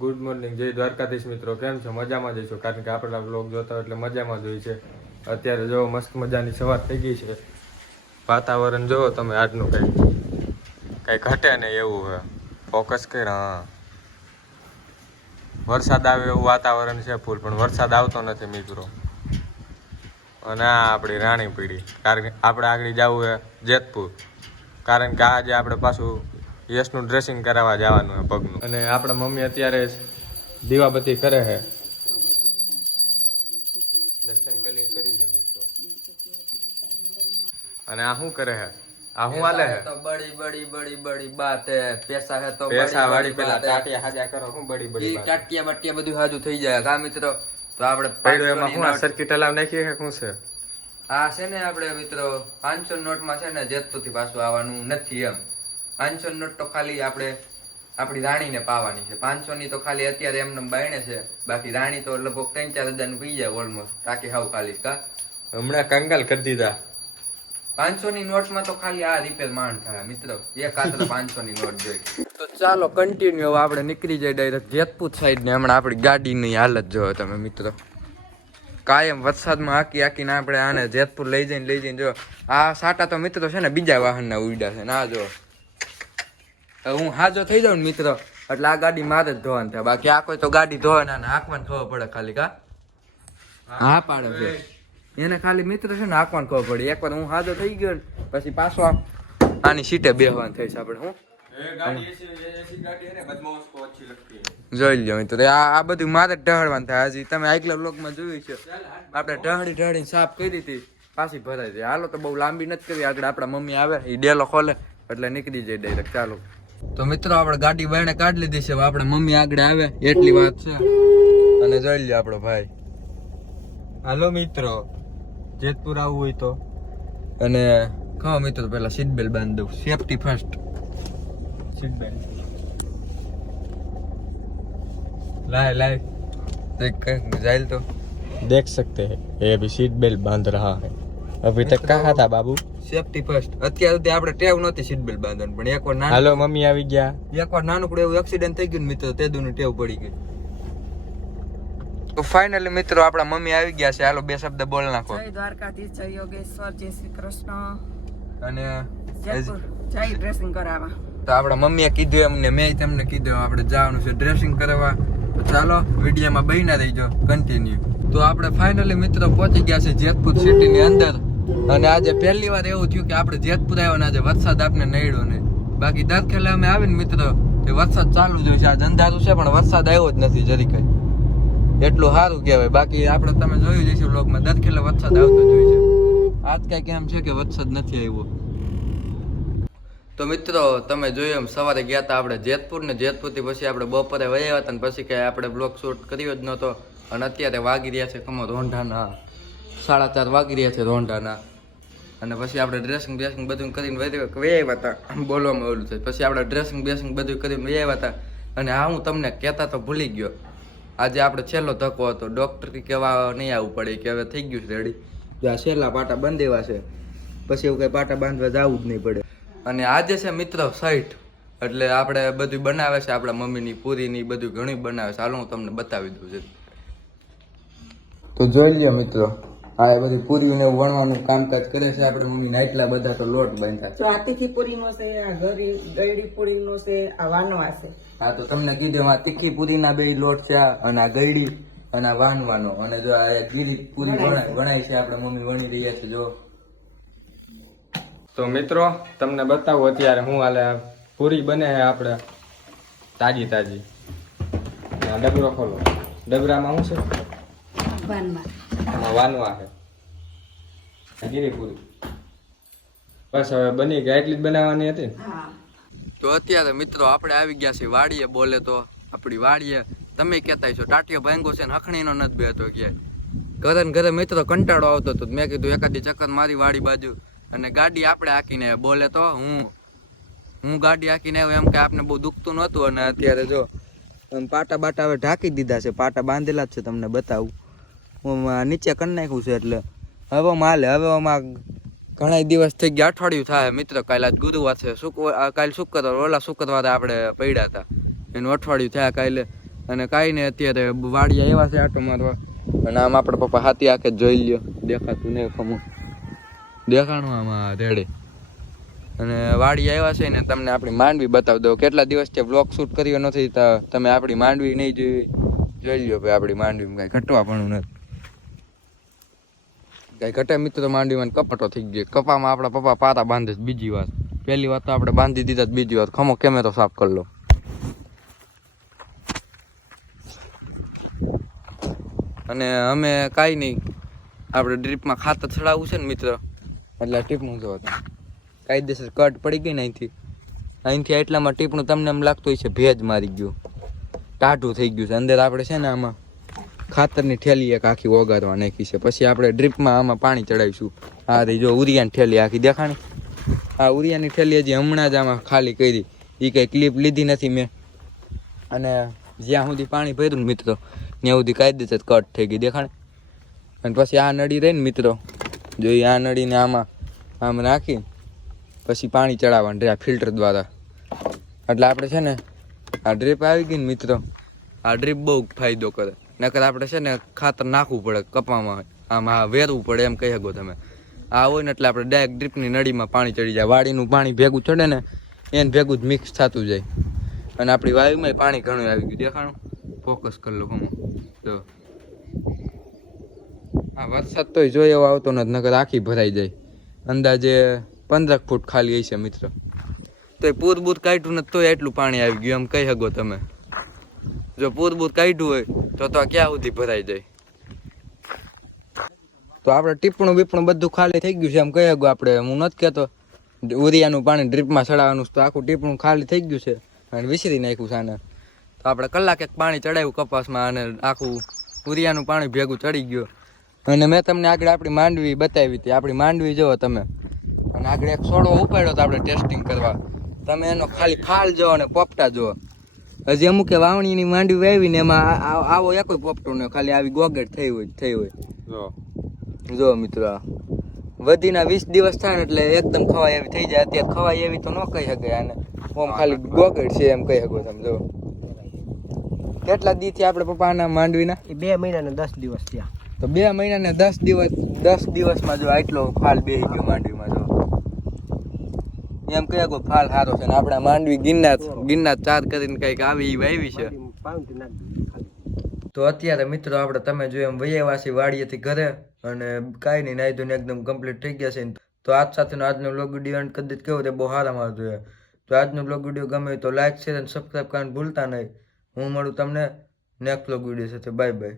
Good morning જય દ્વારકાધીશ મિત્રો. કેમ છો? મજામાં જઈશું કારણ કે આપણા બ્લોગ જોતા હોય એટલે મજામાં જ હોય છે. અત્યારે જો મસ્ત મજાની સવાર થઈ ગઈ છે. વાતાવરણ જોવો તમે આજનું કંઈ. કંઈ ઘટે નહીં એવું હે. ફોકસ કર હા. વરસાદ આવે એવું વાતાવરણ છે ફૂલ, પણ વરસાદ આવતો નથી મિત્રો. અને આ આપણી રાણી પીઢી કારણ કે આપણે આગળ જવું છે જેતપુર. કારણ કે આજે આપણે પાછું યશનું ડ્રેસિંગ કરાવવા જવાનું છે પગનું. અને આપણા મમ્મી અત્યારે દીવાબત્તી કરે છે અને આ શું કરે છે આ હું હાલે હે? તો બડી બડી બડી બડી બાત હે. પૈસા હે તો પૈસા વાળી પેલા ટાટિયા હાજા કરો હું બડી બડી બાત? ટાટિયા બટિયા બધું હાજુ થઈ જાય. કા મિત્ર તો આપણે પડ્યો એમાં હું સર્કિટ હલાવ નાખીએ કે શું છે? આ છે ને આપણે મિત્રો પાંચસો નોટમાં છે ને જેતપુરથી પાછું આવવાનું નથી એમ. પાંચસો નોટ તો ખાલી આપણે આપણી રાણીને પાવાની છે. પાંચસો ની તો ખાલી અત્યારે એમને બાયણે છે. બાકી રાણી તો લગભગ ત્રણ ચાર હજાર પી જાય ઓલમોસ્ટ ટાંકી હાવ ખાલી કા? હમણાં કંગાલ કરી દીધા. પાંચસો ની નોટમાં તો ખાલી આ રિપેર માંડ થાય મિત્રો. એક આત્ર પાંચસો ની નોટ જોઈ. તો ચાલો કન્ટિન્યુ હવે આપણે નીકળી જાય ડાયરેક્ટ જેતપુર સાઈડ ને. હમણાં આપણી ગાડીની હાલત જોયો તમે મિત્રો. કાયમ વરસાદમાં આકી ને આપણે આને જેતપુર લઈ જઈને લઈ જઈને જો આ સાટા તો મિત્રો છે ને બીજા વાહનના ઉડ્યા છે. ના જો. હું હાજો થઈ જાઉં ને મિત્રો એટલે આ ગાડી મારે જ ધોવાની થાય બાકી આ કોઈ તો ગાડી ધોવે ને હાંકવાનું ખબર પડે ખાલી કા? હા પાડે છે એને ખાલી મિત્ર છે ને હાંકવાનું ખબર પડે. એકવાર હું હાજો થઈ ગયો ને પછી પાછો આમ આની સીટે બેહવાનું થઈ છે આપણે હું? જોઈ લ્યો મિત્રો આ આ બધું મારે ઢહળવાનું થાય. હજી તમે આગલા બ્લોકમાં જોયું છે. આપણે ઢહળી ઢહળીને સાફ કરી હતી પાછી ભરાઈ જાય. હાલો તો બહુ લાંબી નથી કરી. આગળ આપણા મમ્મી આવે એ ડેલો ખોલે એટલે નીકળી જાય ડાયરેક્ટ ચાલો. તો મિત્રો આપણે ગાડી બાયણે કાઢી લીધી છે હવે આપણે મમ્મી આગળ આવે એટલી વાત છે અને જોઈ લ્યો આપણો ભાઈ હાલો મિત્રો જેતપુર આવવું હોય તો અને ખાઓ મિત્રો પેલા સીટ બેલ્ટ બાંધી દઉં સેફટી ફર્સ્ટ सीट बेल्ट लाए लाए દેખ જાય તો देख सकते हैं ये अभी सीट बेल्ट बांध रहा है अभी तक कहा था बाबू સેફટી ફર્સ્ટ અત્યાર સુધી આપણે ટેવ નહોતી સીટ બેલ્ટ બાંધવાની પણ એકવાર નાનું હાલો મમ્મી આવી ગયા. એકવાર નાનકડું એવું એક્સિડન્ટ થઈ ગયું ને મિત્રો તે દુની ટેવ પડી ગઈ તો ફાઇનલી મિત્રો આપણા મમ્મી આવી ગયા છે. હાલો બે શબ્દ બોલ નાખો. જય દ્વારકાધીશ જય યોગેશ્વર જય શ્રી કૃષ્ણ. અને જય ડ્રેસિંગ કરાવવા. તો આપણા મમ્મીએ કીધું એમને મેં તમને કીધું આપણે જવાનું છે ડ્રેસિંગ કરવા તો ચાલો વિડીયોમાં બહીના રહીજો કન્ટિન્યુ તો આપણે ફાઇનલી મિત્રો પહોંચી ગયા છે જેતપુર સિટીની અંદર. અને આજે પહેલી વાર એવું થયું કે આપણે જેતપુર આવ્યો આજે વરસાદ આપને નડ્યો ને બાકી દર ખેલે અમે આવીને મિત્રો તે વરસાદ ચાલુ જ હોય છે. આજે અંધારું છે, પણ વરસાદ આવ્યો જ નથી જરી એટલું સારું કહેવાય. બાકી આપણે તમે જોયું જઈશું બ્લોગમાં દર ખેલે વરસાદ આવતો જ હોય છે. આજ કંઈક એમ છે કે વરસાદ નથી આવ્યો. તો મિત્રો, તમે જોયું એમ સવારે ગયા હતા આપણે જેતપુર ને, જેતપુરથી પછી આપણે બપોરે વયા હતા ને પછી કઈ આપણે બ્લોક શૂટ કર્યો જ નહોતો. અને અત્યારે વાગી રહ્યા છે કમો રોંઢાના. સાડા ચાર વાગી રહ્યા છે રોંઢાના. અને પછી આપણે ડ્રેસિંગ બેસિંગ બધું કરીને હતા. બોલવામાં ઓલું છે. પછી આપણે ડ્રેસિંગ બેસિંગ બધું કરીને વયા હતા. અને હા, હું તમને કહેતા તો ભૂલી ગયો. આજે આપણે છેલ્લો ધક્કો હતો. ડોક્ટર કહેવા નહીં આવવું પડે કે હવે થઈ ગયું છે રેડી આ છેલ્લા પાટા બાંધેવા છે. પછી એવું કંઈ પાટા બાંધવા જવું જ નહીં પડે. અને આજે છે મિત્રો સાઈઠ એટલે આપણે બધું બનાવે છે. આપણા મમ્મીની પૂરીની બધું ઘણી બનાવે છે. હાલો, હું તમને બતાવી દઉં છું. તો જોઈ લે મિત્રો. આ એ બધી પૂરીને વણવાનું કામકાજ કરે છે. આપણે મમ્મી એટલા બધા તો લોટ બાંધ્યા તો આ પૂરી નો છે આ ગરી ગળી પૂરીનો છે આ વાનવા છે. હા તો તમને કીધું આ તીખી પૂરીના બે લોટ છે અને આ ગયડી અને આ વાનવાનો. અને જો આ ગીરી પૂરી વણાય છે આપણે મમ્મી વણી રહ્યા છે જો તો મિત્રો તમને બતાવું અત્યારે હું હાલે પૂરી બને છે આપણે તાજી તાજી. આ ડબરો ખોલો. ડબરામાં શું છે? આમાં વાનવા છે. ગીરી પૂરી. બસ હવે બની ગયા એટલી જ બનાવવાની હતી તો અત્યારે મિત્રો આપણે આવી ગયા છીએ વાડીએ બોલે તો આપણી વાડીએ. તમે કહેતા છો ટાટિયો ભાંગો છે ને હખણીનો નથી બેતો ક્યાંય. ઘરે ને ઘરે મિત્રો કંટાળો આવતો હતો. મેં કીધું એકાદી ચક્કર મારી વાડી બાજુ. અને ગાડી આપણે હાકીને બોલે તો હું હું ગાડી હાકીને આવ્યો એમ કે આપને બહુ દુખતું નહોતું. અને અત્યારે જો પાટા બાટા હવે ઢાંકી દીધા છે. પાટા બાંધેલા જ છે તમને બતાવું. નીચે કરી નાખ્યું છે એટલે. હવે માલે, હવે આમાં ઘણા દિવસ થઈ ગયા, અઠવાડિયું થાય. મિત્ર, કાલે આજ ગુરુવાર છે. શુક્ર કાલે શુક્રવાર, ઓલા શુક્રવારે આપણે પડ્યા હતા. એનું અઠવાડિયું થયા કાલે. અને કાંઈ નહીં, અત્યારે વાડિયા એવા છે આટો મારવા. અને આમ આપણા પપ્પા હાથી આખે જોઈ લ્યો. દેખાતું નહીં ખમું. દેખાણું આમાં રેડે. અને વાડિયા એવા છે ને, તમને આપણી માંડવી બતાવી દો કેટલા દિવસથી બ્લોગ શૂટ કર્યો નથી તમે આપણી માંડવી નહીં જોઈ જોઈ લ્યો ભાઈ, આપણી માંડવીમાં કાંઈ ઘટવા પણ નથી. કઈ ઘટે મિત્રો માંડવીમાં કપટો થઈ ગયો. કપામાં આપણા પપ્પા પાતા બાંધે બીજી વાત પહેલી વાત તો આપણે બાંધી દીધા બીજી વાત ખમો કેમેરો સાફ કરી લો. અને અમે કાંઈ નહીં. આપણે ડ્રીપમાં ખાતર ચડાવવું છે ને મિત્ર? એટલે ટીપણું જોવા જો કાયદેસર કટ પડી ગઈ ને અહીંથી. અહીંથી એટલામાં ટીપણું તમને એમ લાગતું હોય છે ભેજ મારી ગયું. ટાઢું થઈ ગયું છે. અંદર આપણે છે ને આમાં ખાતરની ઠેલી એક આખી ઓગાળવા નાખી છે. પછી આપણે ડ્રીપમાં આમાં પાણી ચડાવીશું. આ રહી જો ઉરિયાની ઠેલી આખી દેખાણી. આ ઉરિયાની ઠેલી હજી હમણાં જ આમાં ખાલી કરી એ કંઈ ક્લિપ લીધી નથી મેં. અને જ્યાં સુધી પાણી ભર્યું ને મિત્રો, ત્યાં સુધી કાયદેસર કટ થઈ ગઈ દેખાણે. અને પછી આ નળી રહી ને મિત્રો, જો આ નળીને આમાં, આમ રાખી, પછી પાણી ચડાવવાનું રહ્યા ફિલ્ટર દ્વારા. એટલે આપણે છે ને, આ ડ્રીપ આવી ગઈ ને મિત્રો, આ ડ્રીપ બહુ ફાયદો કરે. નકર આપણે છે ને ખાતર નાખવું પડે, કપામાં આમાં વેરવું પડે એમ કહી શકો તમે. આ હોય ને એટલે આપણે ડાયરેક્ટ ડ્રીપની નળીમાં પાણી ચડી જાય. વાડીનું પાણી ભેગું ચડે ને, એને ભેગું જ મિક્સ થતું જાય. અને આપણી વાયુમાં પાણી ઘણું આવી ગયું. દેખાણું? ફોકસ કરી લો હું તો હા વરસાદ તોય જોઈએ એવો આવતો નથી, નકર આખી ભરાઈ જાય. અંદાજે પંદરક ફૂટ ખાલી હશે મિત્ર. તોય પૂર બૂર કાઢ્યું નથી, તોય એટલું પાણી આવી ગયું એમ કહી શકો તમે. જો પૂર બૂર કાઢ્યું હોય તો તો ક્યાં સુધી ભરાઈ જાય? તો આપણે ટીપણું બીપણું બધું ખાલી થઈ ગયું છે. એમ કહી આપણે. હું નથી કહેતો, ઉરિયાનું પાણી ડ્રીપમાં ચડાવવાનું તો આખું ટીપણું ખાલી થઈ ગયું છે અને વિસરી નાખ્યું છે આને. તો આપણે કલાક એક પાણી ચડાવ્યું કપાસમાં અને આખું ઉરિયાનું પાણી ભેગું ચડી ગયું. અને મેં તમને આગળ આપણી માંડવી બતાવી હતી. આપણી માંડવી જુઓ તમે. અને આગળ એક સોડો ઉપાડ્યો તો આપણે ટેસ્ટિંગ કરવા. તમે એનો ખાલી ફાલ જો અને પોપટા જુઓ. હજી અમુક વાવણીની માંડવી વાવી ને એમાં આવો એકોય પોપટો ને ખાલી આવી ગોગેડ થઈ હોય થઈ હોય. જો. જો મિત્રો આ વધીના વીસ દિવસ થાય ને એટલે એકદમ ખવાય એવી થઈ જાય. અત્યારે ખવાય એવી તો ન કહી શકે આને. ઓમ ખાલી ગોગડ છે એમ કહી શકો તમે જો. કેટલા દી થી આપણે પપ્પાના માંડવીના? એ બે મહિના ને દસ દિવસ થયા. તો બે મહિના ને દસ દિવસ દસ દિવસમાં જો આટલો ફાલ બેહી ગયો માંડવીમાં જો. એમ કહે કોઈ ફાલ સારો છે ને આપણા માંડવી ગિરનાર ગિરનાર ચાર કરીને કંઈક આવી આવી છે. દીધું તો અત્યારે મિત્રો આપણે તમે જો એમ વૈયાવાસી વાડીએથી ઘરે અને કાંઈ નહીં નાહી ધોઈને એકદમ કમ્પ્લીટ થઈ ગયા છે. તો આજ સાથેનો આજનો બ્લોગ વીડિયો એન્ડ કરી કેવું તે બહુ સારામાં જોઈએ તો આજનો બ્લોગ વીડિયો ગમે તો લાઈક શેર અને સબસ્ક્રાઈબ કરવાનું ભૂલતા નહીં. હું મળું તમને નેક્સ્ટ બ્લોગ વીડિયો સાથે. Bye bye